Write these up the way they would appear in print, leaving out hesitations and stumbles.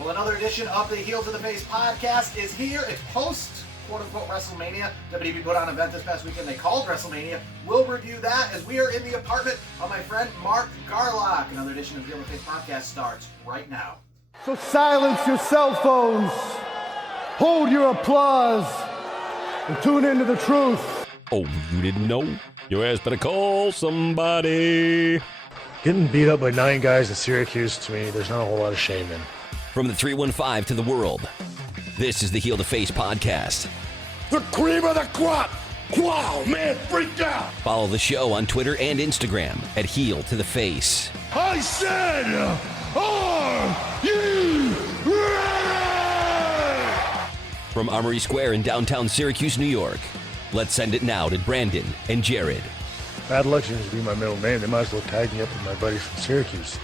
Well, another edition of the Heel to the Face podcast is here. It's post, quote-unquote, WrestleMania. WWE put on an event this past weekend they called WrestleMania. We'll review that as we are in the apartment of my friend Mark Garlock. Another edition of the Heel to the Face podcast starts right now. So silence your cell phones, hold your applause, and tune into the truth. Oh, you didn't know? Your ass better call somebody. Getting beat up by 9 guys in Syracuse, to me, there's not a whole lot of shame in. From the 315 to the world, this is the Heel to Face podcast. The cream of the crop! Wow, man, freaked out! Follow the show on Twitter and Instagram at Heel to the Face. I said, are you ready? From Armory Square in downtown Syracuse, New York, let's send it now to Brandon and Jared. Bad luck seems to be my middle name. They might as well tag me up with my buddies from Syracuse.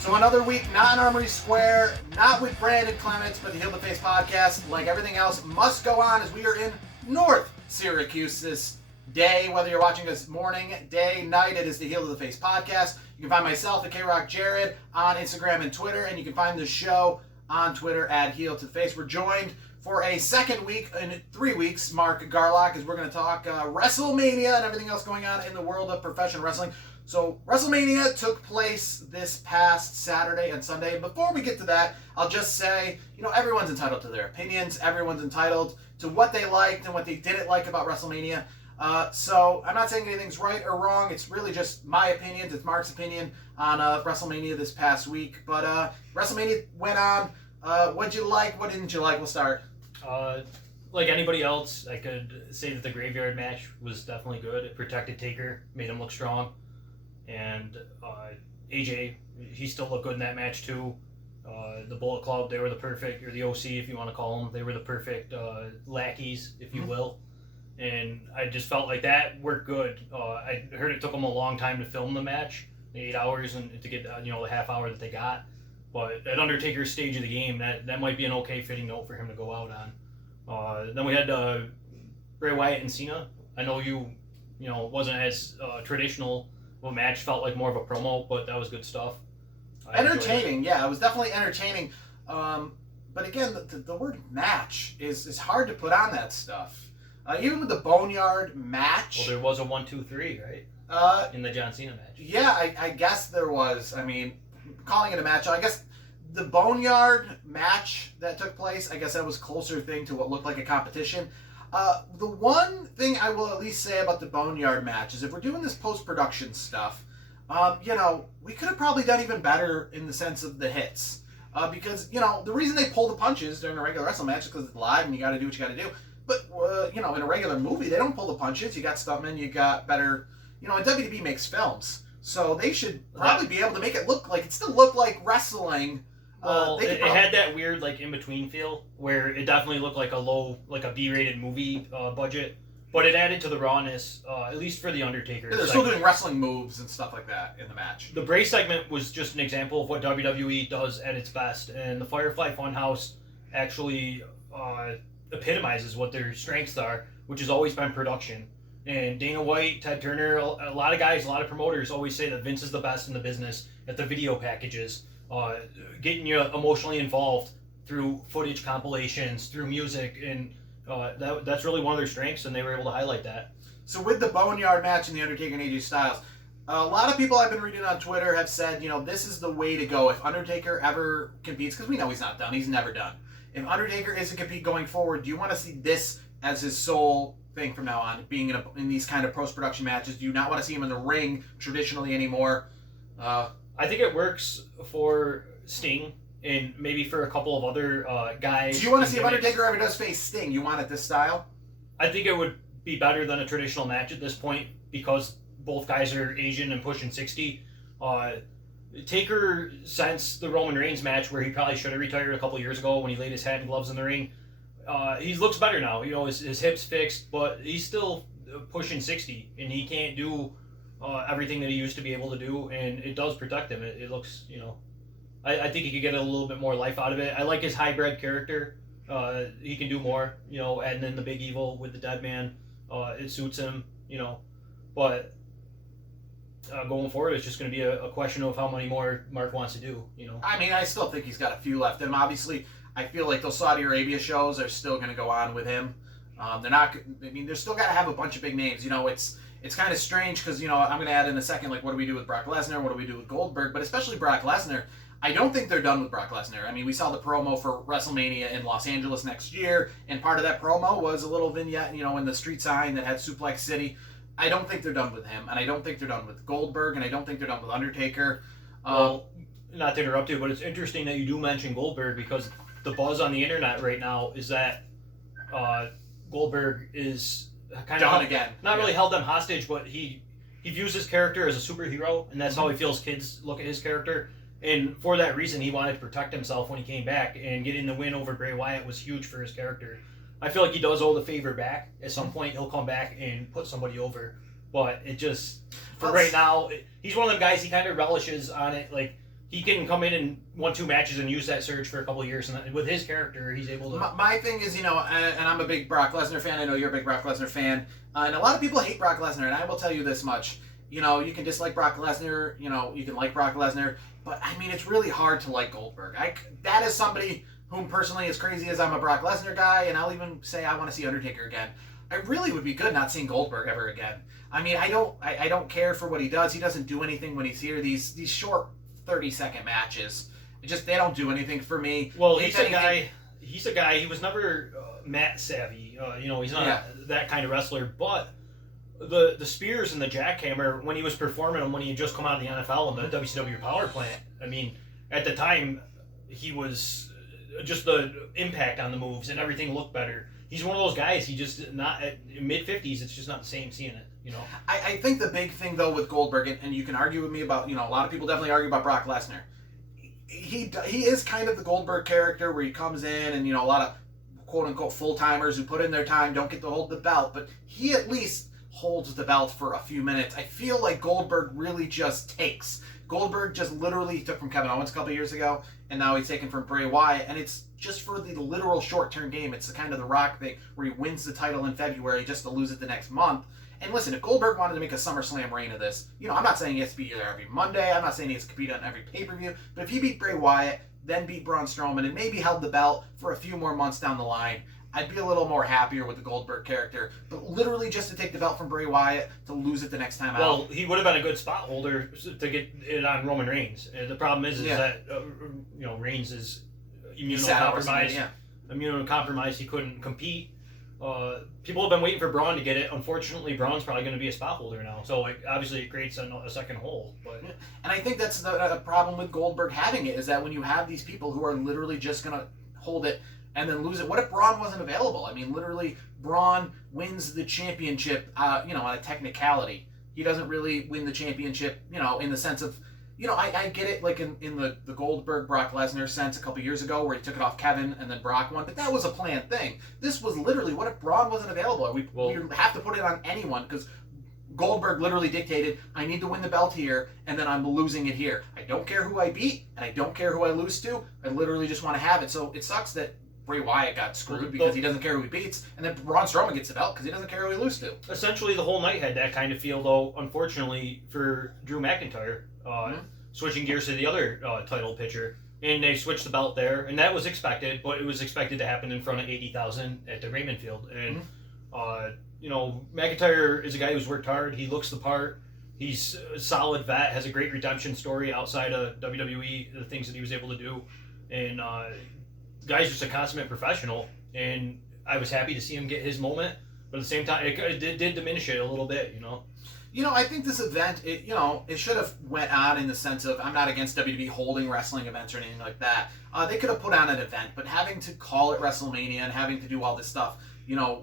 So another week, not in Armory Square, not with Brandon Clements, but the Heel to the Face podcast, like everything else, must go on as we are in North Syracuse this day. Whether you're watching this morning, day, night, it is the Heel to the Face podcast. You can find myself at K-Rock Jared on Instagram and Twitter, and you can find the show on Twitter at Heel to the Face. We're joined for a second week in 3 weeks, Mark Garlock, as we're going to talk WrestleMania and everything else going on in the world of professional wrestling. So WrestleMania took place this past Saturday and Sunday. And before we get to that, I'll just say, everyone's entitled to their opinions. Everyone's entitled to what they liked and what they didn't like about WrestleMania. So I'm not saying anything's right or wrong. It's really just my opinions. It's Mark's opinion on WrestleMania this past week. But WrestleMania went on. What'd you like? What didn't you like? We'll start. Like anybody else, I could say that the graveyard match was definitely good. It protected Taker, made him look strong. And AJ, he still looked good in that match too. The Bullet Club, they were the perfect, or the OC if you want to call them, they were the perfect lackeys, if you will. And I just felt like that worked good. I heard it took them a long time to film the match, 8 hours, and to get the half hour that they got. But at Undertaker's stage of the game, that might be an okay fitting note for him to go out on. Then we had Bray Wyatt and Cena. I know you wasn't as traditional of a match, felt like more of a promo, but that was good stuff. Entertaining, yeah, it was definitely entertaining. But again, the word match is hard to put on that stuff. Even with the Boneyard match. Well, there was a 1, 2, 3, right? In the John Cena match. Yeah, I guess there was. I mean, calling it a match, I guess the Boneyard match that took place, I guess that was a closer thing to what looked like a competition. The one thing I will at least say about the Boneyard match is if we're doing this post-production stuff, we could have probably done even better in the sense of the hits. Because, the reason they pull the punches during a regular wrestling match is because it's live and you got to do what you got to do. But, in a regular movie, they don't pull the punches. You got stuntmen, you got better, and WWE makes films. So they should probably be able to make it look like, it still looked like wrestling. Well, it had that weird, in-between feel, where it definitely looked like a B-rated movie budget, but it added to the rawness, at least for The Undertaker. Yeah, they're still doing wrestling moves and stuff like that in the match. The Bray segment was just an example of what WWE does at its best, and the Firefly Funhouse actually epitomizes what their strengths are, which has always been production. And Dana White, Ted Turner, a lot of guys, a lot of promoters always say that Vince is the best in the business at the video packages. Getting you emotionally involved through footage compilations, through music, and that's really one of their strengths, and they were able to highlight that. So with the Boneyard match and the Undertaker and AJ Styles, a lot of people I've been reading on Twitter have said, this is the way to go if Undertaker ever competes, because we know he's not done, he's never done. If Undertaker is to compete going forward, do you want to see this as his sole thing from now on, being in these kind of post-production matches? Do you not want to see him in the ring traditionally anymore? I think it works for Sting and maybe for a couple of other guys. Do you want to see if Undertaker ever does face Sting? You want it this style? I think it would be better than a traditional match at this point because both guys are Asian and pushing 60. Taker, since the Roman Reigns match where he probably should have retired a couple years ago when he laid his hat and gloves in the ring, he looks better now. His hips fixed, but he's still pushing 60, and he can't do everything that he used to be able to do, and it does protect him. It looks, I think he could get a little bit more life out of it. I like his hybrid character. He can do more, adding in the big evil with the dead man. It suits him, but going forward, it's just going to be a question of how many more Mark wants to do. I mean, I still think he's got a few left in him. Obviously, I feel like those Saudi Arabia shows are still going to go on with him. They're not. I mean, they're still got to have a bunch of big names. It's kind of strange because I'm going to add in a second, like, what do we do with Brock Lesnar? What do we do with Goldberg? But especially Brock Lesnar. I don't think they're done with Brock Lesnar. I mean, we saw the promo for WrestleMania in Los Angeles next year, and part of that promo was a little vignette, in the street sign that had Suplex City. I don't think they're done with him, and I don't think they're done with Goldberg, and I don't think they're done with Undertaker. Well, not to interrupt you, but it's interesting that you do mention Goldberg because the buzz on the internet right now is that Goldberg is kind done of again. Not really held them hostage, but he views his character as a superhero, and that's how he feels kids look at his character. And for that reason, he wanted to protect himself when he came back, and getting the win over Bray Wyatt was huge for his character. I feel like he does owe the favor back. At some point, he'll come back and put somebody over. But it just, for right now, he's one of them guys, he kind of relishes on it. Like, he can come in and 1-2 matches and use that surge for a couple of years. And with his character, he's able to... My thing is, and I'm a big Brock Lesnar fan. I know you're a big Brock Lesnar fan. And a lot of people hate Brock Lesnar, and I will tell you this much. You can dislike Brock Lesnar. You can like Brock Lesnar. But, I mean, it's really hard to like Goldberg. That is somebody whom personally, as crazy as I'm a Brock Lesnar guy, and I'll even say I want to see Undertaker again, I really would be good not seeing Goldberg ever again. I mean, I don't care for what he does. He doesn't do anything when he's here. These short 30-second matches, they don't do anything for me. Well, he's a guy. He was never mat savvy. He's not that kind of wrestler. But the spears and the jackhammer, when he was performing them, when he had just come out of the NFL and the WCW power plant, I mean, at the time, he was just the impact on the moves and everything looked better. He's one of those guys. He just not at mid-50s. It's just not the same seeing it. I think the big thing though with Goldberg, and you can argue with me about, a lot of people definitely argue about Brock Lesnar. He is kind of the Goldberg character where he comes in and, a lot of quote unquote full timers who put in their time don't get to hold the belt, but he at least holds the belt for a few minutes. I feel like Goldberg really just takes. Goldberg just literally took from Kevin Owens a couple years ago, and now he's taken from Bray Wyatt, and it's just for the literal short-term game. It's the kind of the Rock thing where he wins the title in February just to lose it the next month. And listen, if Goldberg wanted to make a SummerSlam reign of this, I'm not saying he has to be there every Monday. I'm not saying he has to compete on every pay-per-view. But if he beat Bray Wyatt, then beat Braun Strowman, and maybe held the belt for a few more months down the line, I'd be a little more happier with the Goldberg character. But literally just to take the belt from Bray Wyatt to lose it the next time out. Well, he would have been a good spot holder to get it on Roman Reigns. The problem is that Reigns is immunocompromised. Immunocompromised. He couldn't compete. People have been waiting for Braun to get it. Unfortunately, Braun's probably going to be a spot holder now. So obviously it creates a second hole. But and I think that's the problem with Goldberg having it, is that when you have these people who are literally just going to hold it and then lose it. What if Braun wasn't available? I mean, literally, Braun wins the championship, on a technicality. He doesn't really win the championship, in the sense of, I get it, like in the Goldberg Brock Lesnar sense a couple years ago where he took it off Kevin and then Brock won, but that was a planned thing. This was literally, what if Braun wasn't available? We have to put it on anyone because Goldberg literally dictated, I need to win the belt here, and then I'm losing it here. I don't care who I beat, and I don't care who I lose to. I literally just want to have it. So it sucks that Bray Wyatt got screwed because he doesn't care who he beats, and then Braun Strowman gets the belt because he doesn't care who he loses to. Essentially, the whole night had that kind of feel, though, unfortunately, for Drew McIntyre. Switching gears to the other title picture, and they switched the belt there, and that was expected, but it was expected to happen in front of 80,000 at the Raymond Field. And, McIntyre is a guy who's worked hard. He looks the part. He's a solid vet, has a great redemption story outside of WWE, the things that he was able to do. And the guy's just a consummate professional, and I was happy to see him get his moment, but at the same time, it did diminish it a little bit, I think this event, it should have went on in the sense of, I'm not against WWE holding wrestling events or anything like that. They could have put on an event, but having to call it WrestleMania and having to do all this stuff,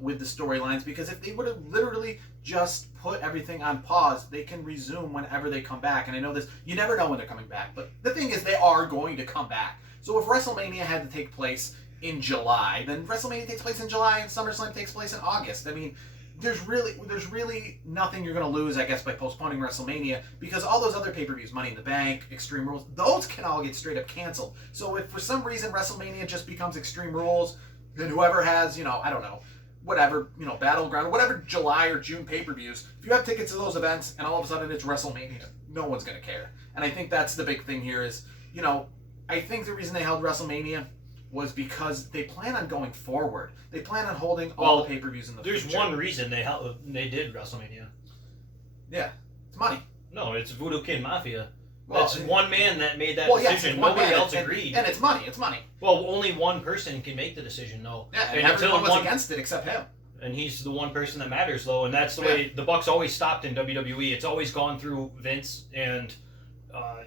with the storylines, because if they would have literally just put everything on pause, they can resume whenever they come back. And I know this, you never know when they're coming back, but the thing is, they are going to come back. So if WrestleMania had to take place in July, then WrestleMania takes place in July and SummerSlam takes place in August. I mean, there's really nothing you're going to lose, I guess, by postponing WrestleMania, because all those other pay-per-views, Money in the Bank, Extreme Rules, those can all get straight up canceled. So if for some reason WrestleMania just becomes Extreme Rules, then whoever has, I don't know, whatever, Battleground, whatever July or June pay-per-views, if you have tickets to those events and all of a sudden it's WrestleMania, no one's going to care. And I think that's the big thing here is, you know, I think the reason they held WrestleMania was because they plan on going forward. They plan on holding all the pay-per-views in the future. There's one reason they did WrestleMania. Yeah, it's money. No, it's Voodoo Kin Mafia. Well, it's one man that made that Yes, decision. Nobody else agreed. And it's money. It's money. Well, only one person can make the decision, though. Yeah, and everyone was against it except him. And he's the one person that matters, though, and that's the way the Bucks always stopped in WWE. It's always gone through Vince, and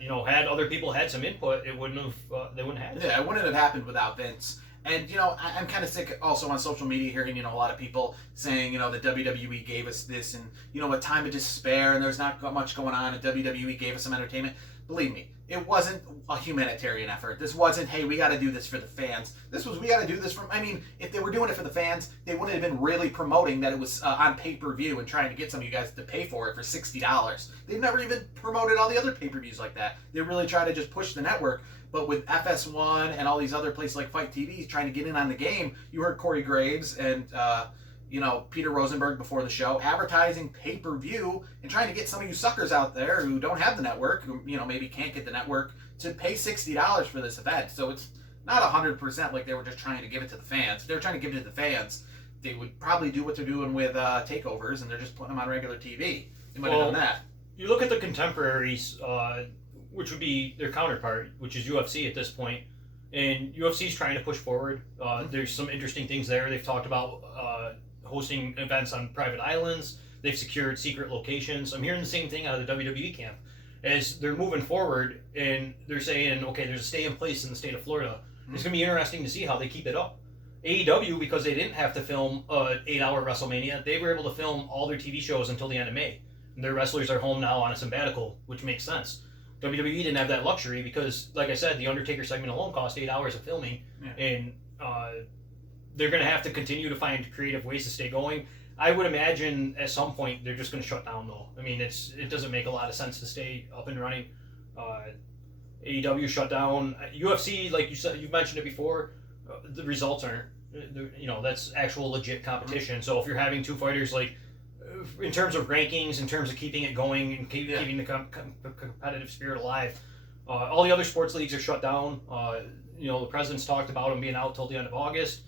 you know, had other people had some input, it wouldn't have they wouldn't have it. Yeah, it wouldn't have happened without Vince. And you know, I'm kind of sick also on social media hearing, you know, a lot of people saying, you know, that WWE gave us this, and you know, a time of despair, and there's not much going on, and WWE gave us some entertainment. Believe me, it wasn't a humanitarian effort. This wasn't, hey, we got to do this for the fans. This was, we got to do this I mean, if they were doing it for the fans, they wouldn't have been really promoting that it was on pay-per-view and trying to get some of you guys to pay for it for $60. They've never even promoted all the other pay-per-views like that. They really try to just push the network. But with FS1 and all these other places like Fight TV trying to get in on the game, you heard Corey Graves and you know, Peter Rosenberg before the show advertising pay-per-view and trying to get some of you suckers out there who don't have the network, who, you know, maybe can't get the network, to pay $60 for this event. So it's not 100% like they were just trying to give it to the fans. If they were trying to give it to the fans, they would probably do what they're doing with takeovers, and they're just putting them on regular TV. They might have done that. You look at the contemporaries, which would be their counterpart, which is UFC at this point, and UFC's trying to push forward. There's some interesting things there. They've talked about hosting events on private islands. They've secured secret locations. I'm hearing the same thing out of the WWE camp. As they're moving forward and they're saying, okay, there's a stay in place in the state of Florida. It's going to be interesting to see how they keep it up. AEW, because they didn't have to film an 8-hour WrestleMania, they were able to film all their TV shows until the end of May. And their wrestlers are home now on a sabbatical, which makes sense. WWE didn't have that luxury because, like I said, the Undertaker segment alone cost 8 hours of filming. Yeah. And they're going to have to continue to find creative ways to stay going. I would imagine at some point they're just going to shut down, though. I mean, it doesn't make a lot of sense to stay up and running. AEW shut down. UFC, like you said, you mentioned it before, the results aren't, you know, that's actual legit competition. So if you're having two fighters, like, in terms of rankings, in terms of keeping it going and keeping the competitive spirit alive, all the other sports leagues are shut down. You know, the president's talked about them being out till the end of August.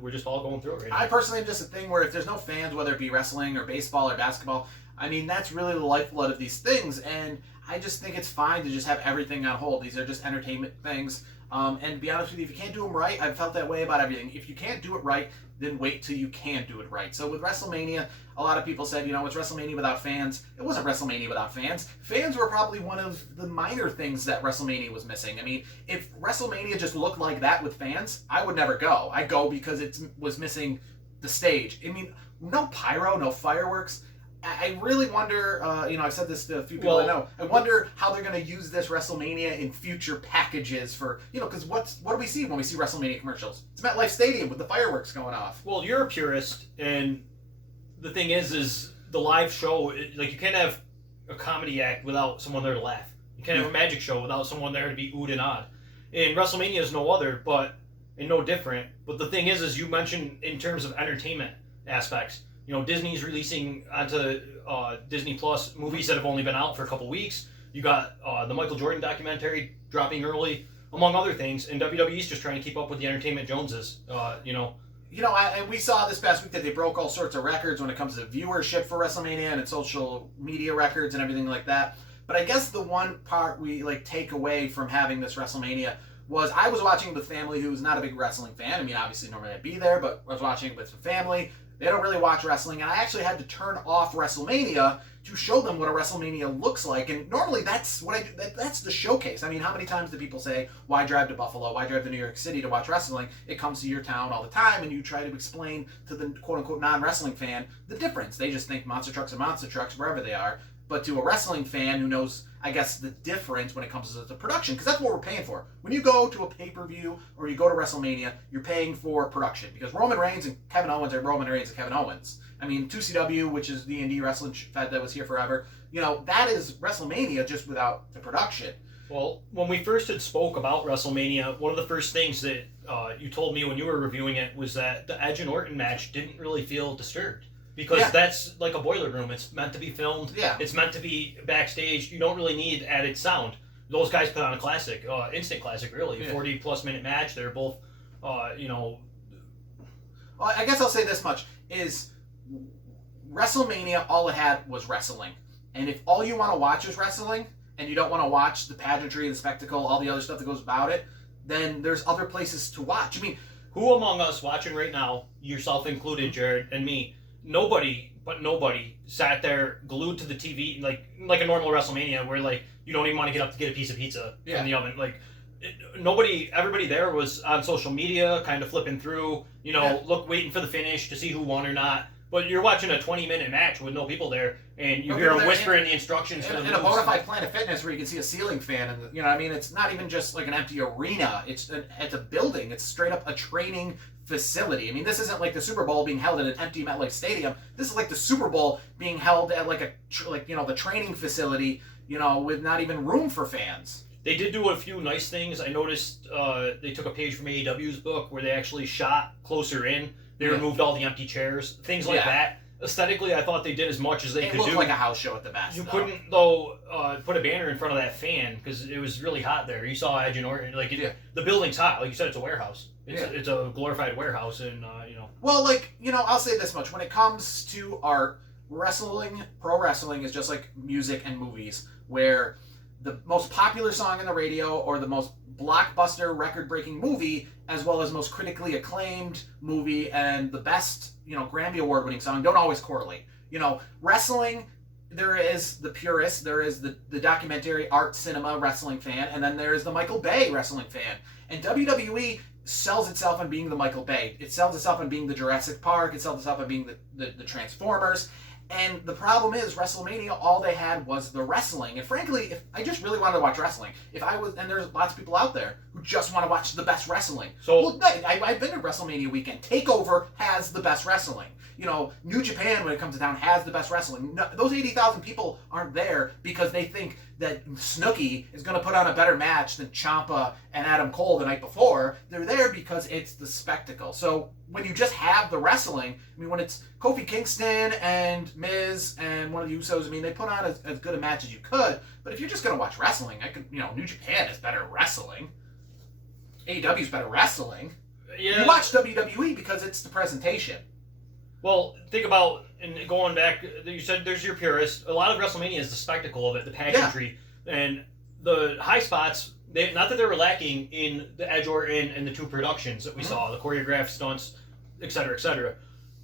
We're just all going through it right now. I personally am just a thing where if there's no fans, whether it be wrestling or baseball or basketball, I mean, that's really the lifeblood of these things, and I just think it's fine to just have everything on hold. These are just entertainment things, and to be honest with you, if you can't do them right, I've felt that way about everything. If you can't do it right, then wait till you can do it right. So with WrestleMania, a lot of people said, you know, it's WrestleMania without fans. It wasn't WrestleMania without fans. Fans were probably one of the minor things that WrestleMania was missing. I mean, if WrestleMania just looked like that with fans, I would never go. I go because it was missing the stage. I mean, no pyro, no fireworks. I really wonder, you know, I've said this to a few people I know, I wonder how they're going to use this WrestleMania in future packages for, you know, because what do we see when we see WrestleMania commercials? It's MetLife Stadium with the fireworks going off. Well, you're a purist, and the thing is the live show, like, you can't have a comedy act without someone there to laugh. You can't have a magic show without someone there to be oohed and awed. And WrestleMania is no other, and no different. But the thing is you mentioned in terms of entertainment aspects, you know, Disney's releasing onto Disney Plus movies that have only been out for a couple weeks. You got the Michael Jordan documentary dropping early, among other things, and WWE's just trying to keep up with the Entertainment Joneses, you know. You know, and we saw this past week that they broke all sorts of records when it comes to viewership for WrestleMania and its social media records and everything like that. But I guess the one part we take away from having this WrestleMania was I was watching with family who's not a big wrestling fan. I mean, obviously normally I'd be there, but I was watching with some family. They don't really watch wrestling, and I actually had to turn off WrestleMania to show them what a WrestleMania looks like. And normally that's what I do. That's the showcase. I mean, how many times do people say, why drive to Buffalo? Why drive to New York City to watch wrestling? It comes to your town all the time, and you try to explain to the quote-unquote non-wrestling fan the difference. They just think monster trucks are monster trucks wherever they are. But to a wrestling fan who knows, I guess, the difference when it comes to the production, because that's what we're paying for. When you go to a pay-per-view or you go to WrestleMania, you're paying for production, because Roman Reigns and Kevin Owens are Roman Reigns and Kevin Owens. I mean, 2CW, which is the indie wrestling fed that was here forever, you know, that is WrestleMania just without the production. Well, when we first had spoke about WrestleMania, one of the first things that you told me when you were reviewing it was that the Edge and Orton match didn't really feel disturbed. because that's like a boiler room. It's meant to be filmed. Yeah. It's meant to be backstage. You don't really need added sound. Those guys put on a classic, instant classic, really. 40-plus minute match. They're both, Well, I guess I'll say this much, is WrestleMania, all it had was wrestling. And if all you want to watch is wrestling, and you don't want to watch the pageantry, the spectacle, all the other stuff that goes about it, then there's other places to watch. I mean, who among us watching right now, yourself included, Jared, and me, nobody sat there glued to the TV like a normal WrestleMania where like you don't even want to get up to get a piece of pizza in the oven. Like everybody there was on social media, kind of flipping through, waiting for the finish to see who won or not. But you're watching a 20-minute match with no people there, and you hear them whispering the instructions for the moves. In a bona fide Planet Fitness where you can see a ceiling fan, and you know, I mean, it's not even just like an empty arena. It's a building. It's straight up a training facility. I mean, this isn't like the Super Bowl being held at an empty MetLife Stadium. This is like the Super Bowl being held at like the training facility, with not even room for fans. They did do a few nice things. I noticed they took a page from AEW's book where they actually shot closer in. They removed all the empty chairs, things like that. Aesthetically, I thought they did as much as they could do. It looked like a house show at the best. You couldn't, though, put a banner in front of that fan because it was really hot there. You saw Edge and Orton. The building's hot. Like you said, it's a warehouse. It's a glorified warehouse, and Well, I'll say this much: when it comes to art, pro wrestling is just like music and movies, where the most popular song on the radio or the most blockbuster record-breaking movie, as well as most critically acclaimed movie and the best, Grammy Award-winning song, don't always correlate. Wrestling, there is the purist, there is the documentary art cinema wrestling fan, and then there is the Michael Bay wrestling fan. And WWE sells itself on being the Michael Bay. It sells itself on being the Jurassic Park. It sells itself on being the Transformers. And the problem is, WrestleMania, all they had was the wrestling. And frankly, if I just really wanted to watch wrestling, and there's lots of people out there who just want to watch the best wrestling. I've been to WrestleMania weekend. TakeOver has the best wrestling. New Japan, when it comes to town, has the best wrestling. No, those 80,000 people aren't there because they think that Snooki is going to put on a better match than Ciampa and Adam Cole the night before. They're there because it's the spectacle. So when you just have the wrestling, when it's Kofi Kingston and Miz and one of the Usos, they put on as good a match as you could. But if you're just going to watch wrestling, New Japan is better wrestling. AEW's better wrestling. Yeah. You watch WWE because it's the presentation. Well, think about, and going back, you said there's your purist. A lot of WrestleMania is the spectacle of it, the pageantry. Yeah. And the high spots, not that they were lacking in the Edge Orton and the two productions that we saw, the choreographed stunts, etc., etc.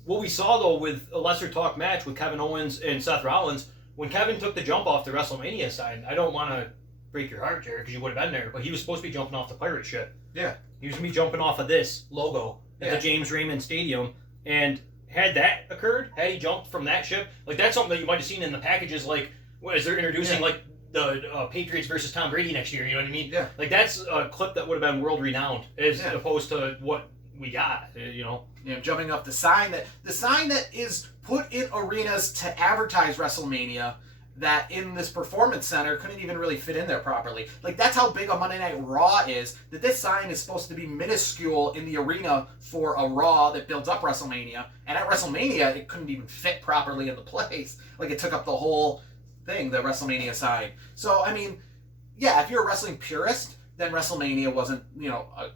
What we saw, though, with a lesser talk match with Kevin Owens and Seth Rollins, when Kevin took the jump off the WrestleMania side, I don't want to break your heart, Jared, because you would have been there, but he was supposed to be jumping off the pirate ship. Yeah. He was going to be jumping off of this logo at the James Raymond Stadium, and had that occurred, had he jumped from that ship, that's something that you might have seen in the packages, as they're introducing, the Patriots versus Tom Brady next year, you know what I mean? Yeah. That's a clip that would have been world-renowned, as opposed to what we got, jumping off the sign that is put in arenas to advertise WrestleMania, that in this performance center couldn't even really fit in there properly. That's how big a Monday Night Raw is, that this sign is supposed to be minuscule in the arena for a Raw that builds up WrestleMania, and at WrestleMania it couldn't even fit properly in the place. It took up the whole thing, the WrestleMania sign. So, if you're a wrestling purist, then WrestleMania wasn't,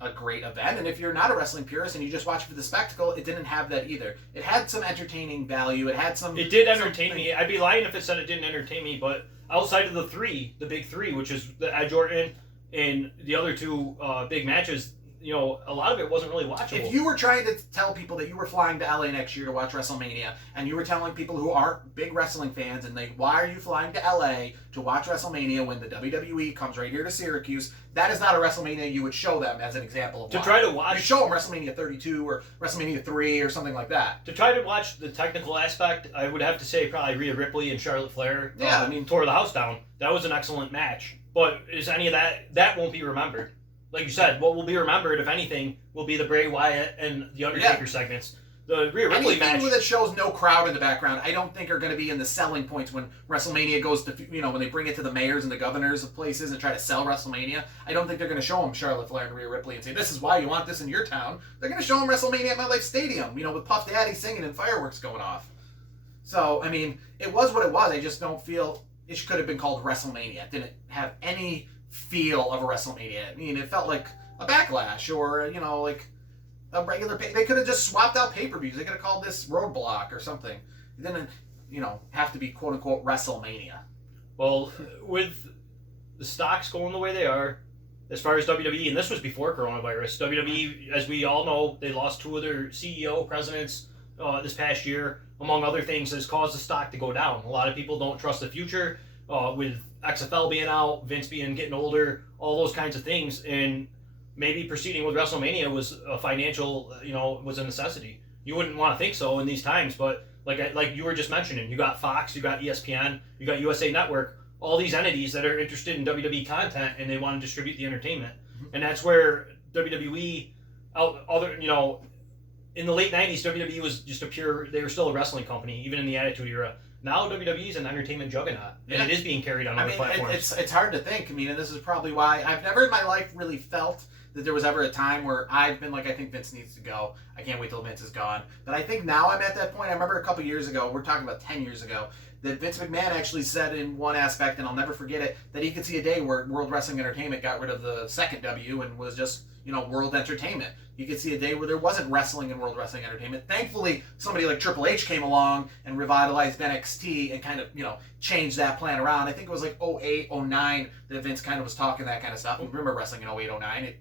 a great event. And if you're not a wrestling purist and you just watch for the spectacle, it didn't have that either. It had some entertaining value. It did entertain me. I'd be lying if it said it didn't entertain me, but outside of the big three, which is the Edge Orton and the other two big matches, a lot of it wasn't really watchable. If you were trying to tell people that you were flying to LA next year to watch WrestleMania, and you were telling people who aren't big wrestling fans, and why are you flying to LA to watch WrestleMania when the WWE comes right here to Syracuse, that is not a WrestleMania you would show them as an example of try to watch. You show them WrestleMania 32 or WrestleMania 3 or something like that. To try to watch the technical aspect, I would have to say probably Rhea Ripley and Charlotte Flair. Yeah, tore the house down. That was an excellent match. But is any of that won't be remembered. Like you said, what will be remembered, if anything, will be the Bray Wyatt and the Undertaker segments. The Rhea Ripley match. Anything that shows no crowd in the background, I don't think are going to be in the selling points when WrestleMania goes to, when they bring it to the mayors and the governors of places and try to sell WrestleMania. I don't think they're going to show them Charlotte Flair and Rhea Ripley and say, this is why you want this in your town. They're going to show them WrestleMania at MetLife Stadium, with Puff Daddy singing and fireworks going off. So, I mean, it was what it was. I just don't feel it could have been called WrestleMania. It didn't have any feel of a WrestleMania. I mean, it felt like a Backlash or, like a regular... They could have just swapped out pay-per-views. They could have called this Roadblock or something. It didn't, have to be quote-unquote WrestleMania. Well, with the stocks going the way they are, as far as WWE, and this was before coronavirus, WWE, as we all know, they lost 2 of their CEO presidents this past year, among other things, has caused the stock to go down. A lot of people don't trust the future, with XFL being out, Vince getting older, all those kinds of things, and maybe proceeding with WrestleMania was a financial, was a necessity. You wouldn't want to think so in these times, but like you were just mentioning, you got Fox, you got ESPN, you got USA Network, all these entities that are interested in WWE content and they want to distribute the entertainment. And that's where WWE, in the late 90s, WWE was just they were still a wrestling company, even in the Attitude Era. Now WWE is an entertainment juggernaut, and it is being carried on other platforms. It's hard to think. I mean, and this is probably why I've never in my life really felt that there was ever a time where I've been like, I think Vince needs to go. I can't wait till Vince is gone. But I think now I'm at that point. I remember a couple years ago, we're talking about 10 years ago, that Vince McMahon actually said in one aspect, and I'll never forget it, that he could see a day where World Wrestling Entertainment got rid of the second W and was just, World Entertainment. You could see a day where there wasn't wrestling in World Wrestling Entertainment. Thankfully, somebody like Triple H came along and revitalized NXT and kind of, changed that plan around. I think it was like 08, 09 that Vince kind of was talking that kind of stuff. I remember wrestling in 08, 09. It,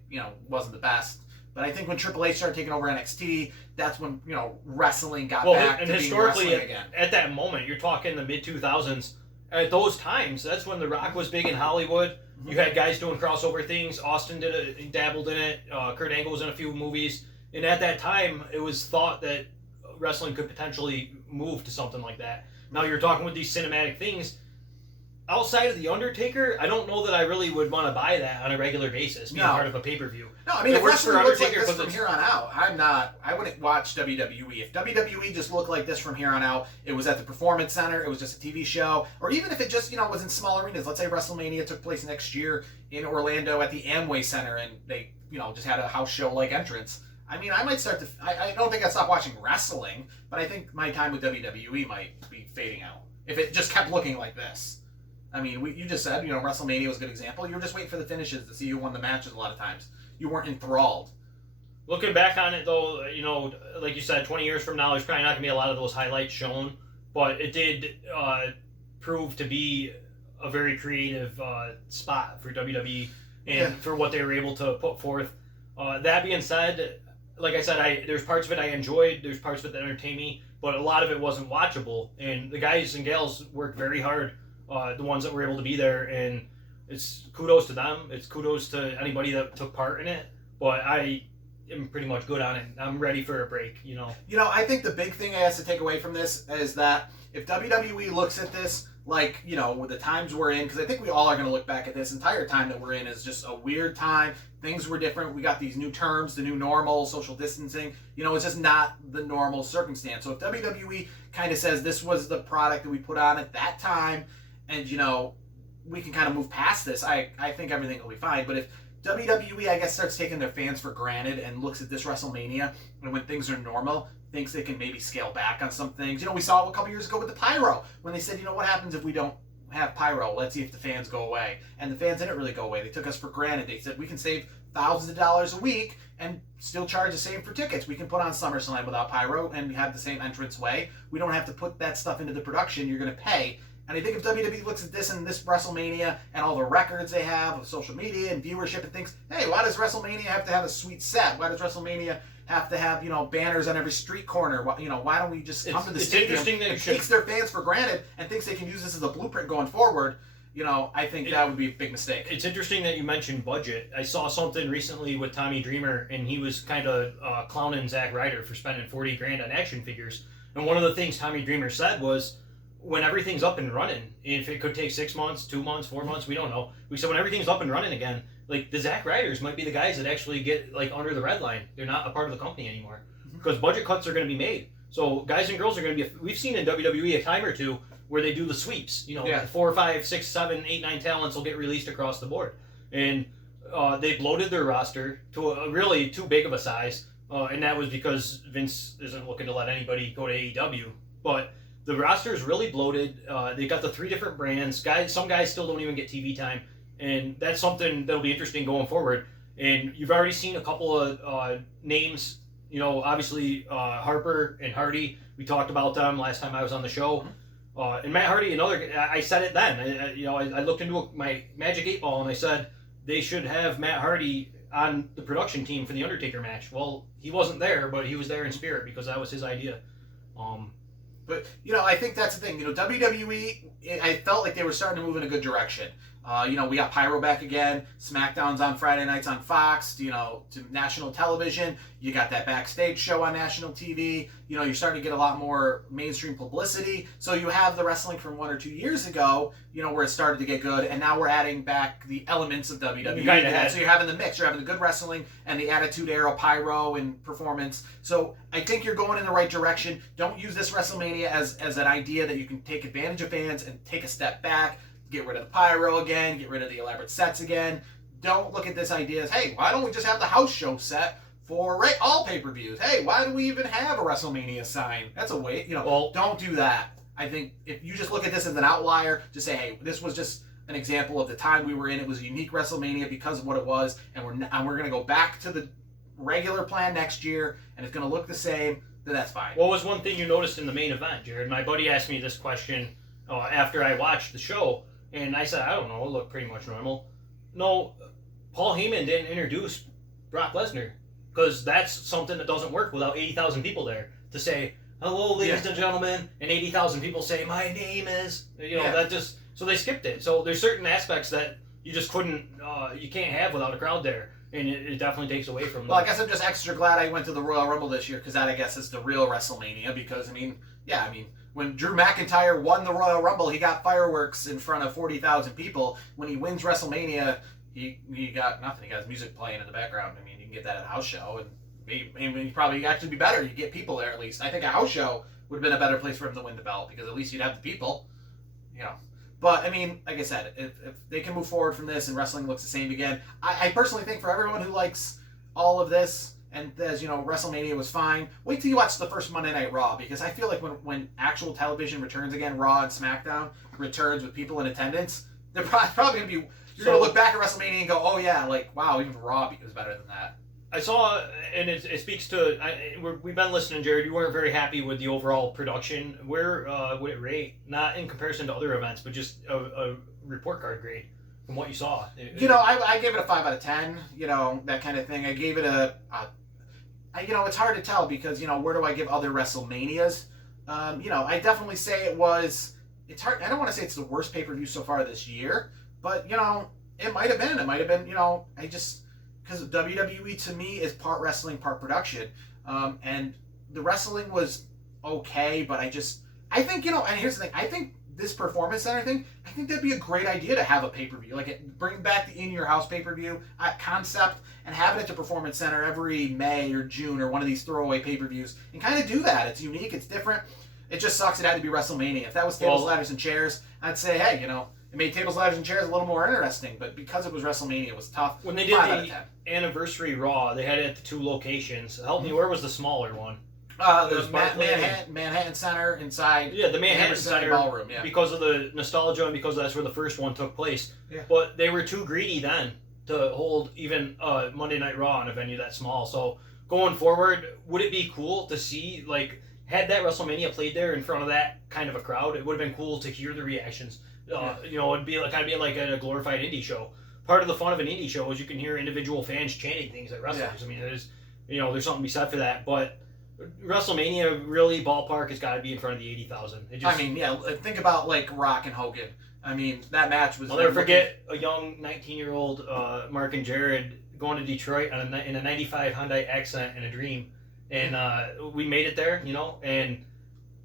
wasn't the best. But I think when Triple H started taking over NXT, that's when, wrestling got back to being wrestling again. At that moment, you're talking the mid-2000s. At those times, that's when The Rock was big in Hollywood. You had guys doing crossover things. Austin dabbled in it. Kurt Angle was in a few movies. And at that time, it was thought that wrestling could potentially move to something like that. Now you're talking with these cinematic things. Outside of The Undertaker, I don't know that I really would want to buy that on a regular basis, being part of a pay-per-view. No, I mean, if wrestling looks like this from here on out, I wouldn't watch WWE. If WWE just looked like this from here on out, it was at the Performance Center, it was just a TV show, or even if it just, was in small arenas. Let's say WrestleMania took place next year in Orlando at the Amway Center, and they, just had a house show-like entrance. I mean, I might start to... I don't think I'd stop watching wrestling, but I think my time with WWE might be fading out. If it just kept looking like this. I mean, you just said, WrestleMania was a good example. You were just waiting for the finishes to see who won the matches a lot of times. You weren't enthralled. Looking back on it, though, like you said, 20 years from now, there's probably not going to be a lot of those highlights shown. But it did prove to be a very creative spot for WWE and for what they were able to put forth. That being said, like I said, there's parts of it I enjoyed, there's parts of it that entertained me, but a lot of it wasn't watchable. And the guys and gals worked very hard, the ones that were able to be there, and it's kudos to them. It's kudos to anybody that took part in it. But I am pretty much good on it. I'm ready for a break, I think the big thing I have to take away from this is that if WWE looks at this like, with the times we're in, because I think we all are going to look back at this entire time that we're in as just a weird time. Things were different. We got these new terms, the new normal, social distancing. It's just not the normal circumstance. So if WWE kind of says this was the product that we put on at that time, and, we can kind of move past this, I think everything will be fine. But if WWE, I guess, starts taking their fans for granted and looks at this WrestleMania, and when things are normal, thinks they can maybe scale back on some things. We saw a couple years ago with the pyro, when they said, what happens if we don't have pyro? Let's see if the fans go away. And the fans didn't really go away. They took us for granted. They said, we can save thousands of dollars a week and still charge the same for tickets. We can put on SummerSlam without pyro and have the same entrance way. We don't have to put that stuff into the production. You're going to pay. And I think if WWE looks at this and this WrestleMania and all the records they have of social media and viewership and thinks, hey, why does WrestleMania have to have a sweet set? Why does WrestleMania have to have, banners on every street corner? Why don't we just come to the stadium and takes their fans for granted and thinks they can use this as a blueprint going forward? I think that would be a big mistake. It's interesting that you mentioned budget. I saw something recently with Tommy Dreamer, and he was kind of clowning Zack Ryder for spending $40,000 on action figures. And one of the things Tommy Dreamer said was, when everything's up and running, if it could take 6 months, 2 months, 4 months, we don't know. We said when everything's up and running again, like the Zack Ryders might be the guys that actually get like under the red line. They're not a part of the company anymore because budget cuts are going to be made. So guys and girls are going to be. We've seen in WWE a time or two where they do the sweeps. 4, 5, 6, 7, 8, 9 talents will get released across the board, and they bloated their roster to a really too big of a size, and that was because Vince isn't looking to let anybody go to AEW, but the roster is really bloated. They got the 3 different brands. Some guys still don't even get TV time, and that's something that'll be interesting going forward. And you've already seen a couple of names. Obviously Harper and Hardy. We talked about them last time I was on the show. And Matt Hardy, I said it then. I looked into my Magic 8 Ball and I said they should have Matt Hardy on the production team for the Undertaker match. Well, he wasn't there, but he was there in spirit because that was his idea. But, I think that's the thing. WWE, I felt like they were starting to move in a good direction. We got Pyro back again. SmackDown's on Friday nights on Fox, to national television. You got that backstage show on national TV. You're starting to get a lot more mainstream publicity. So you have the wrestling from 1 or 2 years ago, where it started to get good. And now we're adding back the elements of WWE. So you're having the mix. You're having the good wrestling and the Attitude Era, Pyro, and performance. So I think you're going in the right direction. Don't use this WrestleMania as an idea that you can take advantage of fans and take a step back. Get rid of the pyro again, get rid of the elaborate sets again. Don't look at this idea as, hey, why don't we just have the house show set for all pay-per-views? Hey, why do we even have a WrestleMania sign? That's a way, don't do that. I think if you just look at this as an outlier, just say, hey, this was just an example of the time we were in. It was a unique WrestleMania because of what it was, and we're going to go back to the regular plan next year, and it's going to look the same, then that's fine. What was one thing you noticed in the main event, Jared? My buddy asked me this question after I watched the show. And I said, I don't know, it looked pretty much normal. No, Paul Heyman didn't introduce Brock Lesnar because that's something that doesn't work without 80,000 people there to say, hello, ladies and gentlemen, and 80,000 people say, my name is, so they skipped it. So there's certain aspects that you just couldn't, you can't have without a crowd there. And it definitely takes away from them. Well, I guess I'm just extra glad I went to the Royal Rumble this year because that, I guess, is the real WrestleMania because, when Drew McIntyre won the Royal Rumble, he got fireworks in front of 40,000 people. When he wins WrestleMania, he got nothing. He got his music playing in the background. You can get that at a house show, and maybe probably actually be better. You get people there at least. I think a house show would have been a better place for him to win the belt because at least you'd have the people. But, like I said, if they can move forward from this and wrestling looks the same again, I personally think for everyone who likes all of this, and as WrestleMania was fine, wait till you watch the first Monday Night Raw, because I feel like when actual television returns again, Raw and SmackDown returns with people in attendance, they're probably going to be, you're going to look back at WrestleMania and go, oh yeah, wow, even Raw was better than that. I saw, and it speaks to, we've been listening, Jared, you weren't very happy with the overall production. Where would it rate? Not in comparison to other events, but just a report card grade from what you saw. I gave it a 5 out of 10, that kind of thing. I gave it it's hard to tell because, where do I give other WrestleManias? I definitely say it's hard. I don't want to say it's the worst pay-per-view so far this year, but, it might have been. It might have been, because WWE to me is part wrestling, part production. And the wrestling was okay, but I think, and here's the thing, I think this Performance Center thing, I think that'd be a great idea to have a pay-per-view. Bring back the in-your-house pay-per-view concept and have it at the Performance Center every May or June or one of these throwaway pay-per-views and kind of do that. It's unique, it's different. It just sucks it had to be WrestleMania. If that was tables, ladders, and chairs, I'd say, hey, it made tables, ladders, and chairs a little more interesting, but because it was WrestleMania, it was tough. When they did the anniversary Raw, they had it at the 2 locations. Help me, where was the smaller one? There's Manhattan Center inside. Yeah, the Manhattan Center ballroom. Yeah, because of the nostalgia and because that's where the first one took place. Yeah. But they were too greedy then to hold even Monday Night Raw in a venue that small. So going forward, would it be cool to see had that WrestleMania played there in front of that kind of a crowd? It would have been cool to hear the reactions. It'd be like at a glorified indie show. Part of the fun of an indie show is you can hear individual fans chanting things at wrestlers. Yeah. There's something to be said for that, but WrestleMania, really, ballpark, has got to be in front of the 80,000. Think about Rock and Hogan. That match was. I'll never forget a young 19-year-old Mark and Jared going to Detroit in a 95 Hyundai Accent in a dream, and we made it there, and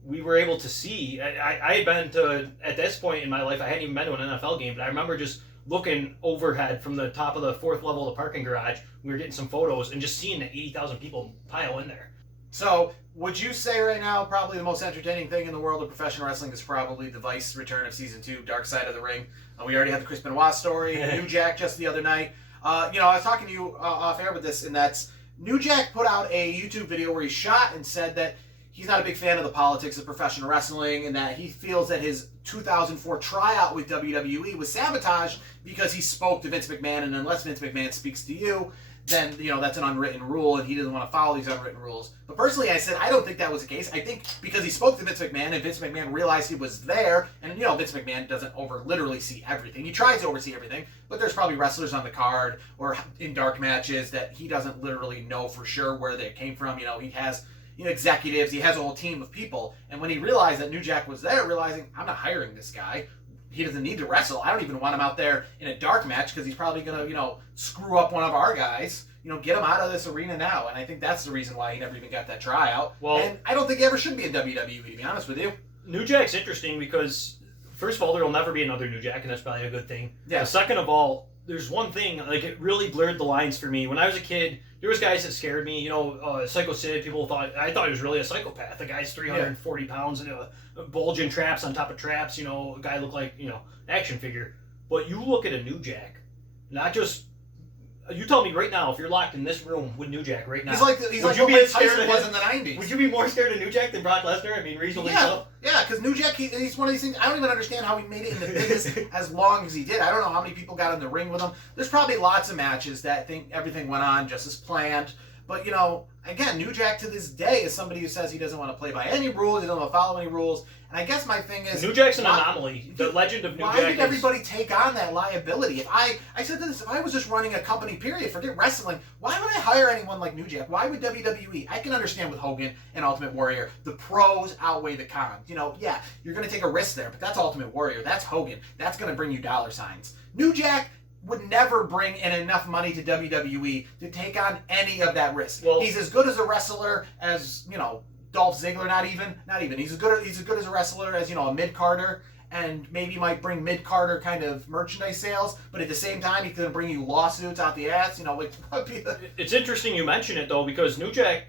we were able to see. I had been to, at this point in my life, I hadn't even been to an NFL game, but I remember just looking overhead from the top of the 4th level of the parking garage. We were getting some photos and just seeing the 80,000 people pile in there. So, would you say right now probably the most entertaining thing in the world of professional wrestling is probably the Vice return of Season 2, Dark Side of the Ring? We already had the Chris Benoit story, New Jack just the other night. I was talking to you off air with this, and that's New Jack put out a YouTube video where he shot and said that he's not a big fan of the politics of professional wrestling, and that he feels that his 2004 tryout with WWE was sabotaged because he spoke to Vince McMahon, and unless Vince McMahon speaks to you, then, that's an unwritten rule, and he doesn't want to follow these unwritten rules. But personally, I said, I don't think that was the case. I think because he spoke to Vince McMahon, and Vince McMahon realized he was there, and, Vince McMahon doesn't literally see everything. He tries to oversee everything, but there's probably wrestlers on the card or in dark matches that he doesn't literally know for sure where they came from. He has executives, he has a whole team of people, and when he realized that New Jack was there, realizing, I'm not hiring this guy. He doesn't need to wrestle. I don't even want him out there in a dark match because he's probably going to, screw up one of our guys. Get him out of this arena now. And I think that's the reason why he never even got that tryout. Well, and I don't think he ever should be in WWE, to be honest with you. New Jack's interesting because, first of all, there will never be another New Jack, and that's probably a good thing. Yeah. But second of all, there's one thing, it really blurred the lines for me. When I was a kid, there was guys that scared me. Psycho Sid, I thought he was really a psychopath. The guy's 340 pounds and bulging traps on top of traps. A guy looked like, action figure. But you look at a New Jack, not just... You tell me right now, if you're locked in this room with New Jack right now, he's like what Mike Tyson was in the 90s. Would you be more scared of New Jack than Brock Lesnar? I mean, reasonably so. Yeah, because New Jack, he's one of these things. I don't even understand how he made it in the business as long as he did. I don't know how many people got in the ring with him. There's probably lots of matches that think everything went on just as planned. But, again, New Jack to this day is somebody who says he doesn't want to play by any rules, he doesn't want to follow any rules. And I guess my thing is... New Jack's an anomaly. The legend of New Jack Why did everybody take on that liability? If I said this, if I was just running a company, period, forget wrestling, why would I hire anyone like New Jack? Why would WWE? I can understand with Hogan and Ultimate Warrior, the pros outweigh the cons. Yeah, you're going to take a risk there, but that's Ultimate Warrior. That's Hogan. That's going to bring you dollar signs. New Jack would never bring in enough money to WWE to take on any of that risk. Well, he's as good as a wrestler as, Dolph Ziggler, not even. He's as good as a wrestler as, a mid-carder, and maybe might bring mid-carder kind of merchandise sales, but at the same time, he's going to bring you lawsuits out the ass, It's interesting you mention it, though, because New Jack,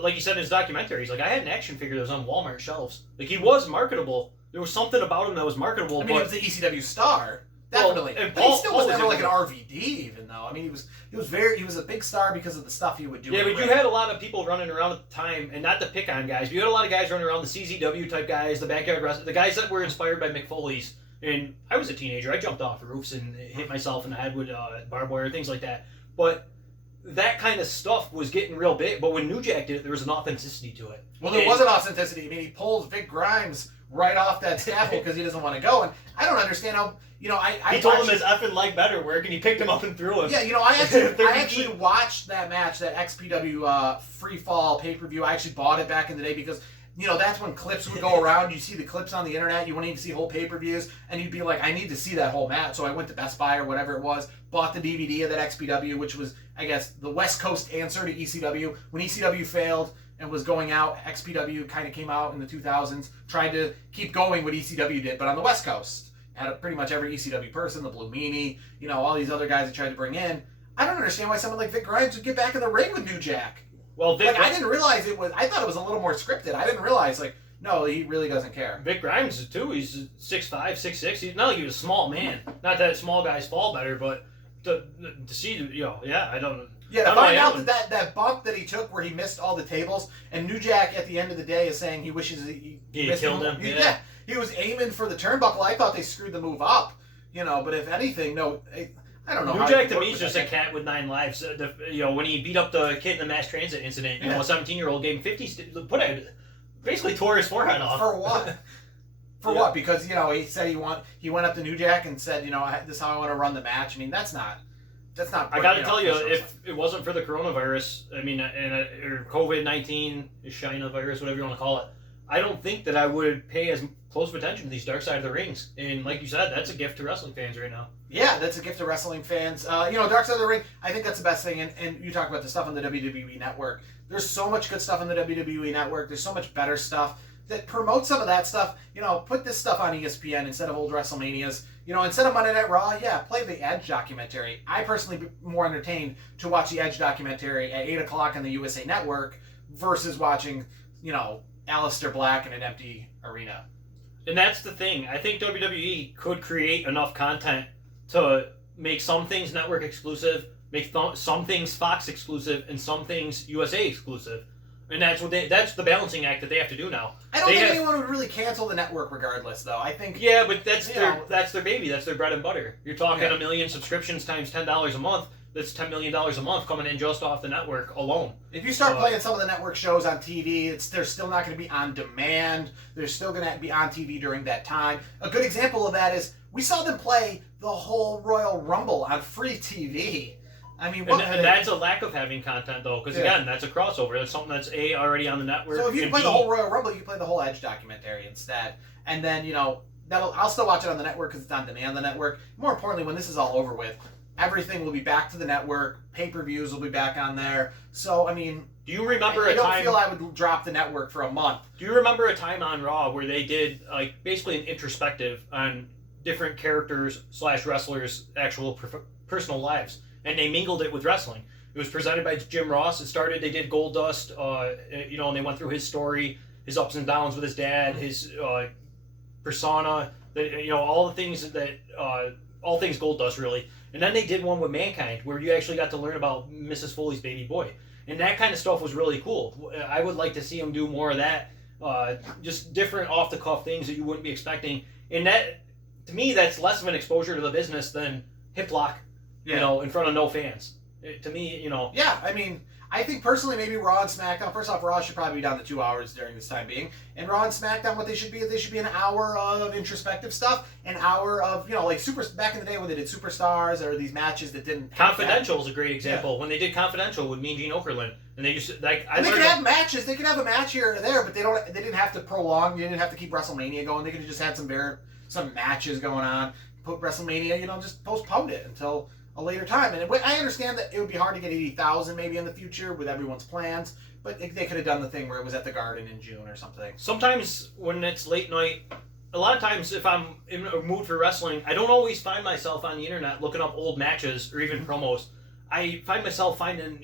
like he said in his documentary, he's like, I had an action figure that was on Walmart shelves. He was marketable. There was something about him that was marketable. He was the ECW star. Definitely. Well, but he still was never like an RVD, even though. He was a big star because of the stuff he would do. Yeah, but you had a lot of people running around at the time, and not to pick on guys, but you had a lot of guys running around, the CZW type guys, the backyard wrestlers, the guys that were inspired by Mick Foley's. And I was a teenager. I jumped off roofs and hit myself in the head with barbed wire, things like that. But that kind of stuff was getting real big. But when New Jack did it, there was an authenticity to it. Well, there was an authenticity. He pulls Vic Grimes right off that scaffold because he doesn't want to go. And I don't understand how... He told him his effing leg better work, and he picked him up and threw him. Yeah, I actually watched that match, that XPW Free Fall pay-per-view. I actually bought it back in the day because, that's when clips would go around. You see the clips on the internet. You wouldn't even see whole pay-per-views, and you'd be like, I need to see that whole match. So I went to Best Buy or whatever it was, bought the DVD of that XPW, which was, I guess, the West Coast answer to ECW. When ECW failed and was going out, XPW kind of came out in the 2000s, tried to keep going what ECW did, but on the West Coast. Had pretty much every ECW person, the Blue Meanie, all these other guys that tried to bring in. I don't understand why someone like Vic Grimes would get back in the ring with New Jack. Well, I didn't realize it was. I thought it was a little more scripted. I didn't realize, no, he really doesn't care. Vic Grimes too. He's 6'5", 6'6". He's not like he was a small man. Not that small guys fall better, but to see, I don't. Yeah, to find out that bump that he took where he missed all the tables, and New Jack at the end of the day is saying he wishes he killed him. Yeah. He was aiming for the turnbuckle. I thought they screwed the move up, but if anything, no, I don't know. New Jack to me is just a cat with 9 lives. When he beat up the kid in the mass transit incident, a 17-year-old gave him 50, basically tore his forehead off. For what? What? Because he said he went up to New Jack and said, this is how I want to run the match. That's not. I got to tell you, if it wasn't for the coronavirus, or COVID-19, China virus, whatever you want to call it, I don't think that I would pay as close of attention to these dark side of the rings. And like you said, that's a gift to wrestling fans right now. Yeah, that's a gift to wrestling fans. Dark side of the ring, I think that's the best thing. And you talk about the stuff on the WWE Network. There's so much good stuff on the WWE Network. There's so much better stuff that promote some of that stuff. Put this stuff on ESPN instead of old WrestleManias. Instead of Monday Night Raw, play the Edge documentary. I personally be more entertained to watch the Edge documentary at 8 o'clock on the USA Network versus watching, Aleister Black in an empty arena. And that's the thing. I think WWE could create enough content to make some things network exclusive, make some things Fox exclusive, and some things USA exclusive. And that's the balancing act that they have to do now. I don't think anyone would really cancel the network regardless, though. I think... Yeah, but that's their baby. That's their bread and butter. You're talking a million subscriptions times $10 a month. That's $10 million a month coming in just off the network alone. If you start playing some of the network shows on TV, they're still not going to be on demand. They're still going to be on TV during that time. A good example of that is we saw them play the whole Royal Rumble on free TV. I mean, and that's a lack of having content, though, because again, that's a crossover. That's something that's already on the network. So if you play the whole Royal Rumble, you play the whole Edge documentary instead, and then I'll still watch it on the network because it's on demand on the network. More importantly, when this is all over with, everything will be back to the network. Pay-per-views will be back on there. So I mean, do you remember I don't feel I would drop the network for a month. Do you remember a time on Raw where they did basically an introspective on different characters / wrestlers' actual personal lives? And they mingled it with wrestling. It was presented by Jim Ross. They did Goldust, and they went through his story, his ups and downs with his dad, his persona, all the things all things Goldust, really. And then they did one with Mankind, where you actually got to learn about Mrs. Foley's baby boy. And that kind of stuff was really cool. I would like to see him do more of that, just different off-the-cuff things that you wouldn't be expecting. And that, to me, that's less of an exposure to the business than Hip Lock. In front of no fans. To me, Yeah, I mean, I think personally maybe Raw and SmackDown. First off, Raw should probably be down to 2 hours during this time being. And Raw and SmackDown, what they should be an hour of introspective stuff, an hour of, back in the day when they did Superstars or these matches that didn't... Confidential is a great example. Yeah. When they did Confidential with Mean Gene Okerlund, and they just, they could have matches. They could have a match here or there, but they didn't have to prolong. You didn't have to keep WrestleMania going. They could have just had some matches going on. Put WrestleMania, just postpone it until a later time. And I understand that it would be hard to get 80,000 maybe in the future with everyone's plans, but they could have done the thing where it was at the Garden in June or something. Sometimes when it's late night, a lot of times if I'm in a mood for wrestling, I don't always find myself on the internet looking up old matches or even promos. I find myself finding,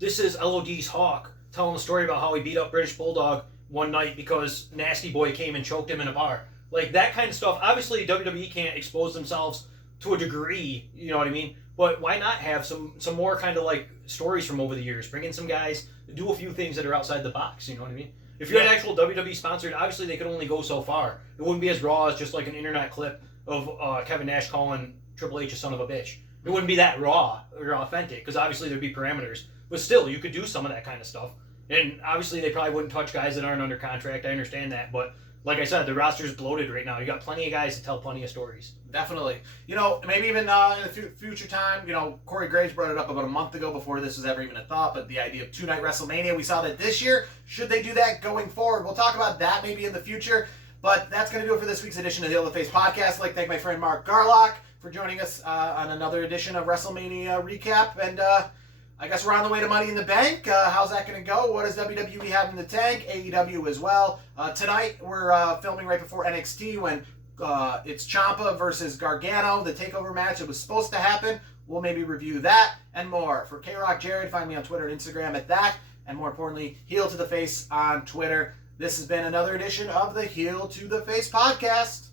this is LOD's Hawk telling a story about how he beat up British Bulldog one night because Nasty Boy came and choked him in a bar. Like that kind of stuff. Obviously, WWE can't expose themselves to a degree, you know what I mean? But why not have some more kind of stories from over the years? Bring in some guys, do a few things that are outside the box, you know what I mean? If you had actual WWE sponsored, obviously they could only go so far. It wouldn't be as raw as just like an internet clip of Kevin Nash calling Triple H a son of a bitch. It wouldn't be that raw or authentic, because obviously there'd be parameters. But still, you could do some of that kind of stuff. And obviously they probably wouldn't touch guys that aren't under contract, I understand that, but like I said, the roster's bloated right now. You got plenty of guys to tell plenty of stories. Definitely. Maybe even in the future time, Corey Graves brought it up about a month ago before this was ever even a thought, but the idea of 2-night WrestleMania, we saw that this year. Should they do that going forward? We'll talk about that maybe in the future, but that's going to do it for this week's edition of the Heel to Face podcast. I'd like to thank my friend Mark Garlock for joining us on another edition of WrestleMania Recap, and I guess we're on the way to Money in the Bank. How's that going to go? What does WWE have in the tank? AEW as well. Tonight, we're filming right before NXT when it's Ciampa versus Gargano, the TakeOver match that was supposed to happen. We'll maybe review that and more. For K-Rock Jared, find me on Twitter and Instagram at that. And more importantly, Heel to the Face on Twitter. This has been another edition of the Heel to the Face podcast.